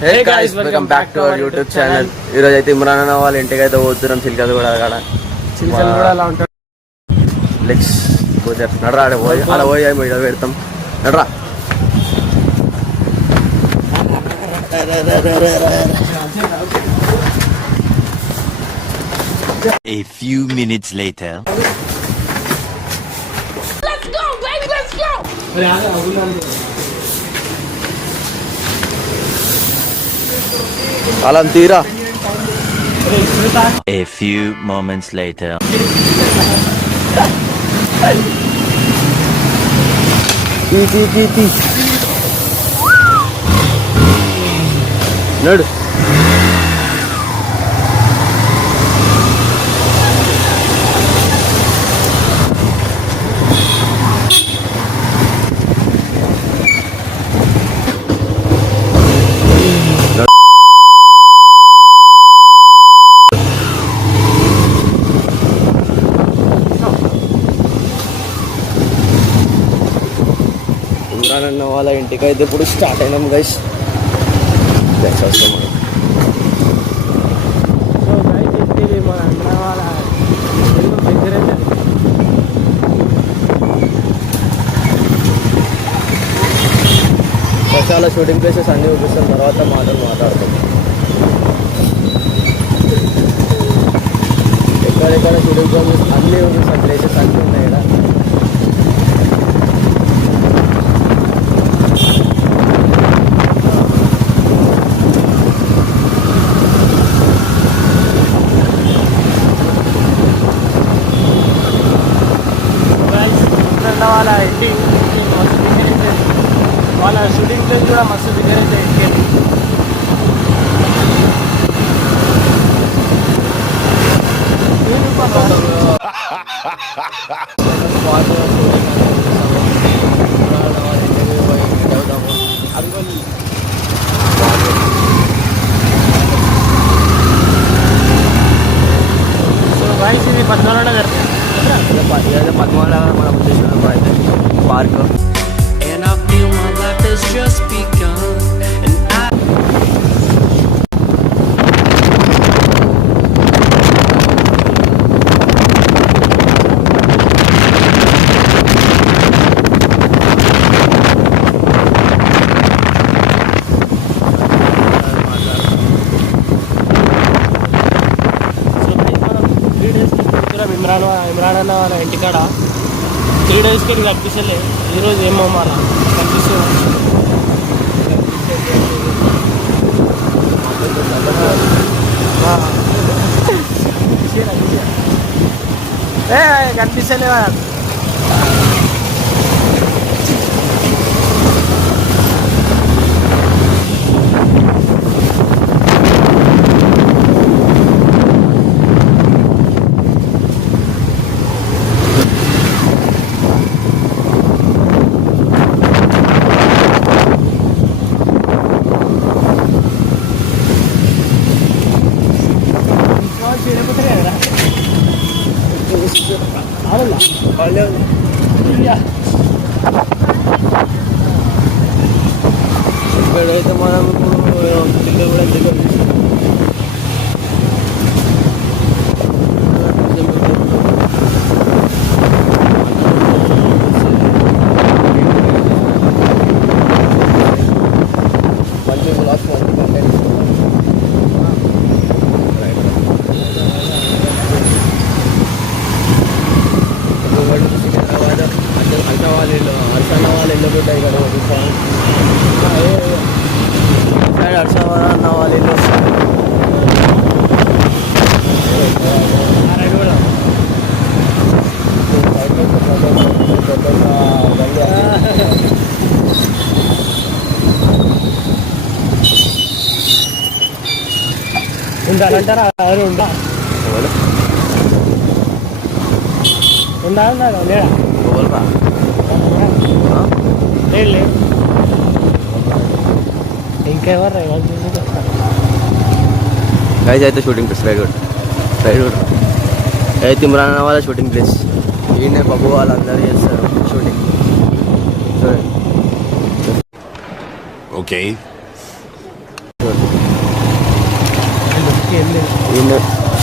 Hey guys welcome back to our YouTube channel. ఈ రోజు అయితే ఇమ్రాన్ అన్న వాళ్ళ ఇంటికి అయితే పోతున్నాం. చిల్కలు కూడా అక్కడ చిల్కలు కూడా అలా ఉంటాడు. లెగ్స్ నడరా ఆడ పోయి వీడియో పెడతాం. నడరా A few minutes later. Let's go, baby, let's go. అలా తీరా. A few moments later. నడు ఇమ్రాన్ అన్న వాళ్ళ ఇంటికి అయితే ఇప్పుడు స్టార్ట్ అయినాం గైస్. సో గైస్ ఇది మన అన్న వాళ్ళ ఇల్లు దగ్గరే. చాలా షూటింగ్ ప్లేసెస్ అన్నీ చూపిస్తాం, తర్వాత మాట్లాడతాం. ఎక్కడెక్కడ షూటింగ్ ప్లేసెస్ అన్నీ చూపిస్తాం. ప్లేసెస్ అన్నీ ఉన్నాయి ఇక్కడ. వాళ్ళ ఇంటి మస్తు బిగ్గరైతే, వాళ్ళ షూటింగ్ ప్లేస్ కూడా మస్తు బిగ్గరైతే ఇంటికి. సో గైస్ ఇది పద్మనాభ నగర్. పద్మాల మనం వచ్చేసినాం అయితే park. And I feel my life has just begun. And Imran అన్న వాళ్ళ ఇంటికాడ 3 డేస్కి ఇది కనిపిస్తలే. ఈరోజు ఏమో మన కనిపిస్తుంది. కనిపిస్తలే. ఇక్కడైతే మనం చిల్లు కూడా మంచి బ్లాగ్స్ మంచి కంటెంట్ సికింద్రాబాద్ హర్షన్న వాళ్ళ ఇల్లు కూడా ఇక్కడ చూపిస్తాను. హర్షన్న వాళ్ళ ఇల్లు ఉండాలంటారా? ఎవరు ఉందా లేడా? లేదు. ఇంకెవరు గైస్ అయితే షూటింగ్ ప్లేస్ రైడ్ అయితే ఇమ్రాన్ వాళ్ళ షూటింగ్ ప్లేస్. ఈయన బాబు వాళ్ళందరూ చేస్తారు షూటింగ్. Okay. ఇంకేం లేదు. ఈయన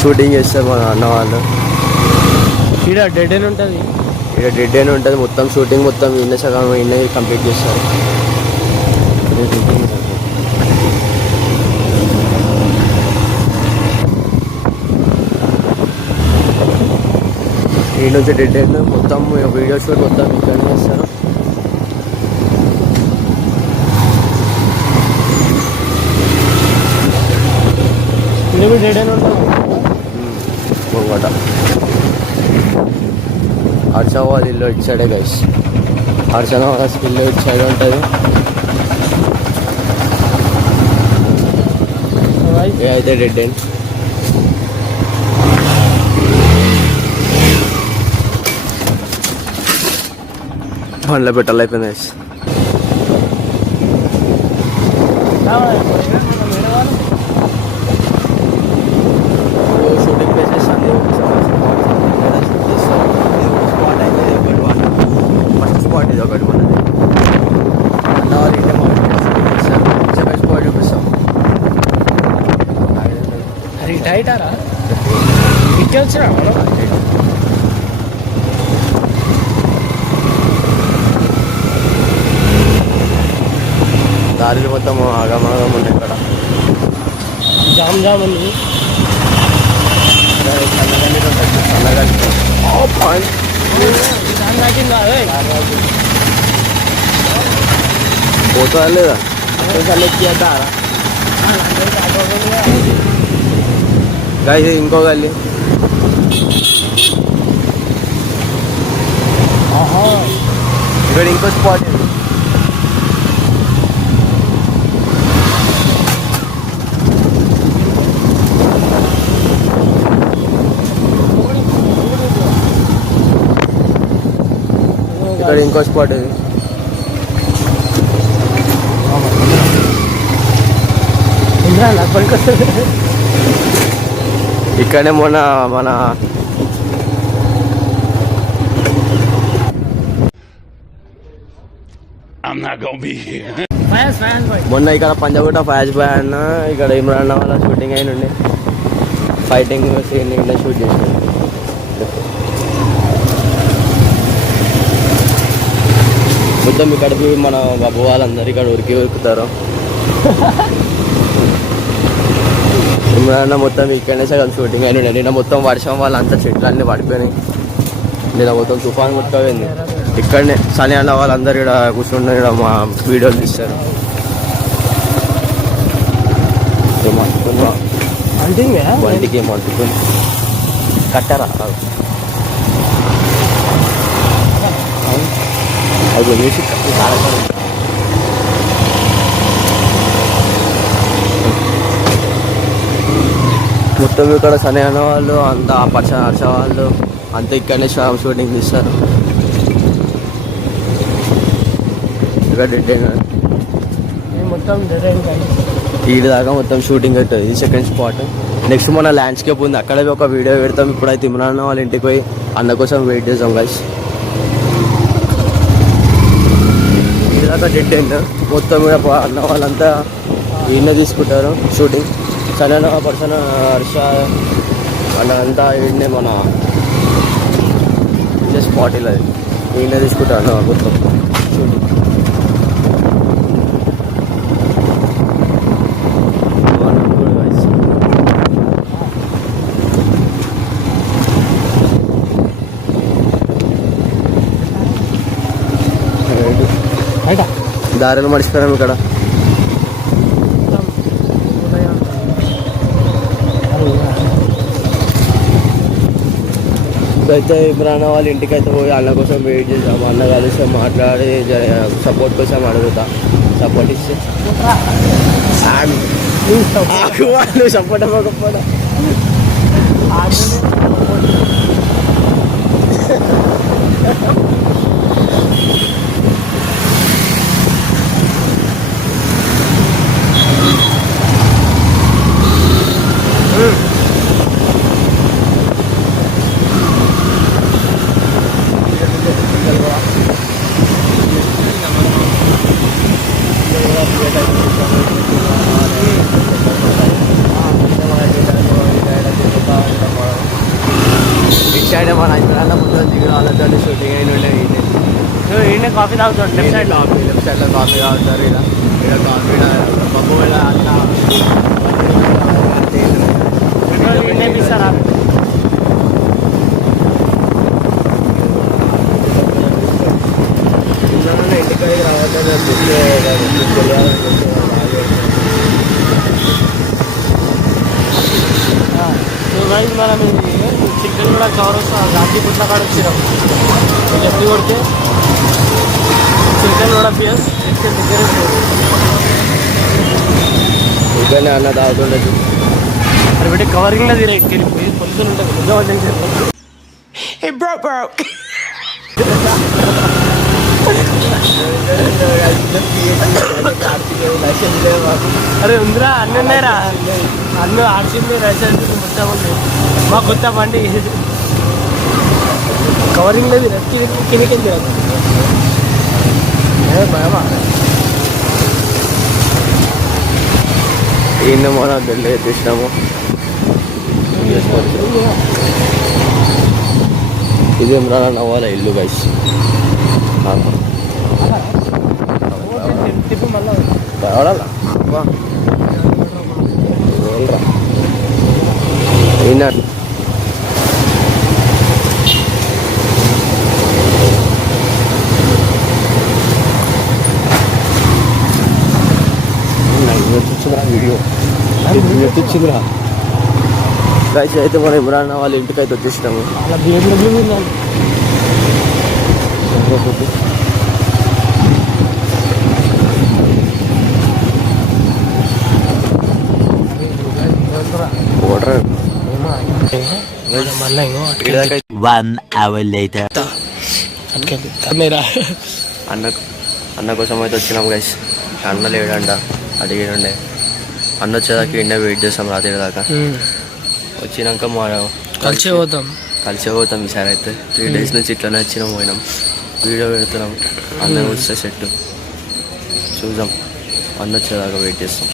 షూటింగ్ చేస్తారు మన అన్న వాళ్ళు. ఇక్కడ డెడ్ అని ఉంటుంది. ఇక్కడ డెడ్ అని ఉంటుంది, మొత్తం షూటింగ్ మొత్తం ఈయన సగం ఈయన కంప్లీట్ చేస్తారు. ఈ నుంచి డెడ్ ఎండ్ మొత్తం వీడియోస్ మొత్తం ఇక్కడ చేస్తారు. ఇది డెడ్ అని ఉంటుంది. ముంగట హర్ష వాళ్ళ ఇల్లు ఇటు సైడే గైస్. హర్షణ వాళ్ళ ఇల్లు ఇటు సైడ్ ఉంటుంది. అయితే డెడ్ ఎండ్. బండ్లో పెట్టాలి అయిపోయింది గైస్. షూటింగ్ ప్లేసెస్ అన్ని ఫస్ట్ స్పాట్ ఇది ఒకటి మనది. అన్న వాళ్ళు ఇంటే సెకండ్ స్పాట్ చూపిస్తాం. అది టైటారా ఇట్టే వచ్చినా దారిలో మొత్తం ఆగమాగం ఉన్నాయి ఇక్కడ. జామ్ జామ్ ఉంది. పోతా లేదా గాయస్ ఇంకో గల్లీ. ఇక్కడ ఇంకో స్పాట్ ఇది. ఇక్కడ ఇంకో స్పాట్ ఇది. ఇక్కడనే మొన్న మన మొన్న ఇక్కడ పంజాగుట్ట ఫయాజ్ బాయ్ అన్న ఇక్కడ ఇమ్రాన్ వాళ్ళ షూటింగ్ అయినండి. ఫైటింగ్ సీన్ ఇక్కడ షూట్ చేసాడు. మొత్తం ఇక్కడికి మన బాబు వాళ్ళందరూ ఇక్కడ ఉరుకుతారు. ఇమ్రాన్ మొత్తం ఇక్కడనే సగం షూటింగ్ అయినా. నిన్న మొత్తం వర్షం వాళ్ళంతా చెట్లు అన్నీ పడిపోయినాయి. నిన్న మొత్తం తుఫాన్ కొట్టుకోపోయింది. ఇక్కడనే సని అన్న వాళ్ళందరూ ఇక్కడ కూర్చుంటే ఇక్కడ మా వీడియోలు తీస్తారు. వంటికి మంటుకుంది కట్టారా అది వేసి మొత్తం ఇక్కడ సని అన్న వాళ్ళు అంతా హర్ష వాళ్ళు అంతా ఇక్కడనే షూటింగ్ తీస్తారు. ఇక్కడ డెడ్ మొత్తం డెడ్ ఈ దాకా మొత్తం షూటింగ్ అవుతుంది. ఇది సెకండ్ స్పాట్. నెక్స్ట్ మన ల్యాండ్స్కేప్ ఉంది, అక్కడ ఒక వీడియో పెడతాం. ఇప్పుడైతే ఇమ్రాన్ వాళ్ళ ఇంటికి పోయి అన్న కోసం వెయిట్ చేస్తాం గైస్. ఇది దాకా డెడ్ ఎండ్ మొత్తం కూడా అన్న వాళ్ళంతా ఈయన తీసుకుంటారు షూటింగ్. సరైన పర్సన్ హర్ష వాళ్ళంతా ఈయనే మన స్పాట్ ఇలా ఈయన తీసుకుంటారు మొత్తం షూటింగ్. దారిలో మర్చిపోయాము ఇక్కడ. అయితే ఇమ్రాన్ వాళ్ళ ఇంటికి అయితే పోయి అన్న కోసం వెయిట్ చేసాము. అన్న కలిసి మాట్లాడి సపోర్ట్ కోసం అడుగుతా. సపోర్ట్ ఇస్తే వాళ్ళు సపోర్ట్ అవ్వకపోవడం. ఇటు సైడ్ మన ఇద్దరు మొత్తం దిగి వాళ్ళతో షూటింగ్ అయిన ఉండే ఈయన కాఫీ తాగుతాడు లెఫ్ట్ సైడ్ లెఫ్ట్ సైడ్లో కాఫీ తాగుతారు ఇలా ఇక్కడ కాఫీ పప్పు ఇలా అంతా ఈయన ఇస్తారా ఇంటికాడికి రావట్లేదు గైస్ మనం ఇది చికెన్ కూడా కవర్ వస్తాం గాంధీ పుట్ల కాడ వచ్చినాం లెఫ్ట్ కొడితే చికెన్ కూడా పిఎస్ చికెన్ దగ్గర ఇక్కడనే అన్న తాగుతుండదు అది పెట్టి కవరింగ్లో తీరా ఎక్కిపోయి పొద్దున ఉంటుంది పెద్ద వాళ్ళు అరే ఉందిరా అన్నీ ఉన్నాయిరా అన్నీ ఆర్చింది లైసెన్స్ మొత్తం ఉంది మా కొత్త బండి కవరింగ్ లేదు కిందకి భయమా ఈయన మన ఢిల్లీ తీసినాము ఇది ఇమ్రాన్ అవ్వాలి ఇల్లు గైస్ తిప్పి మళ్ళీ రావాలా ఈయన వచ్చిందిరా వీడియో వచ్చిందిరా గైస్ అయితే మనం ఇమ్రాన్ వాళ్ళ ఇంటికైతే వచ్చేసినాము అలా BMW ఉందండి ఓటర్ మళ్ళీ ఇంకో 1 hour later. అన్న కోసం అయితే వచ్చినాం గైస్ అన్న లేడంట అడిగినండే అన్న వచ్చేదాకా ఇండియా వెయిట్ చేస్తాం రాత్రి దాకా వచ్చినాక మా కలిసే పోతాం ఈసారి అయితే 3 days నుంచి ఇట్లనే వచ్చినాం పోయినాం వీడియో పెడుతున్నాం అన్న వస్తే సెట్ చూద్దాం అన్న వచ్చేదాకా వెయిట్ చేస్తాం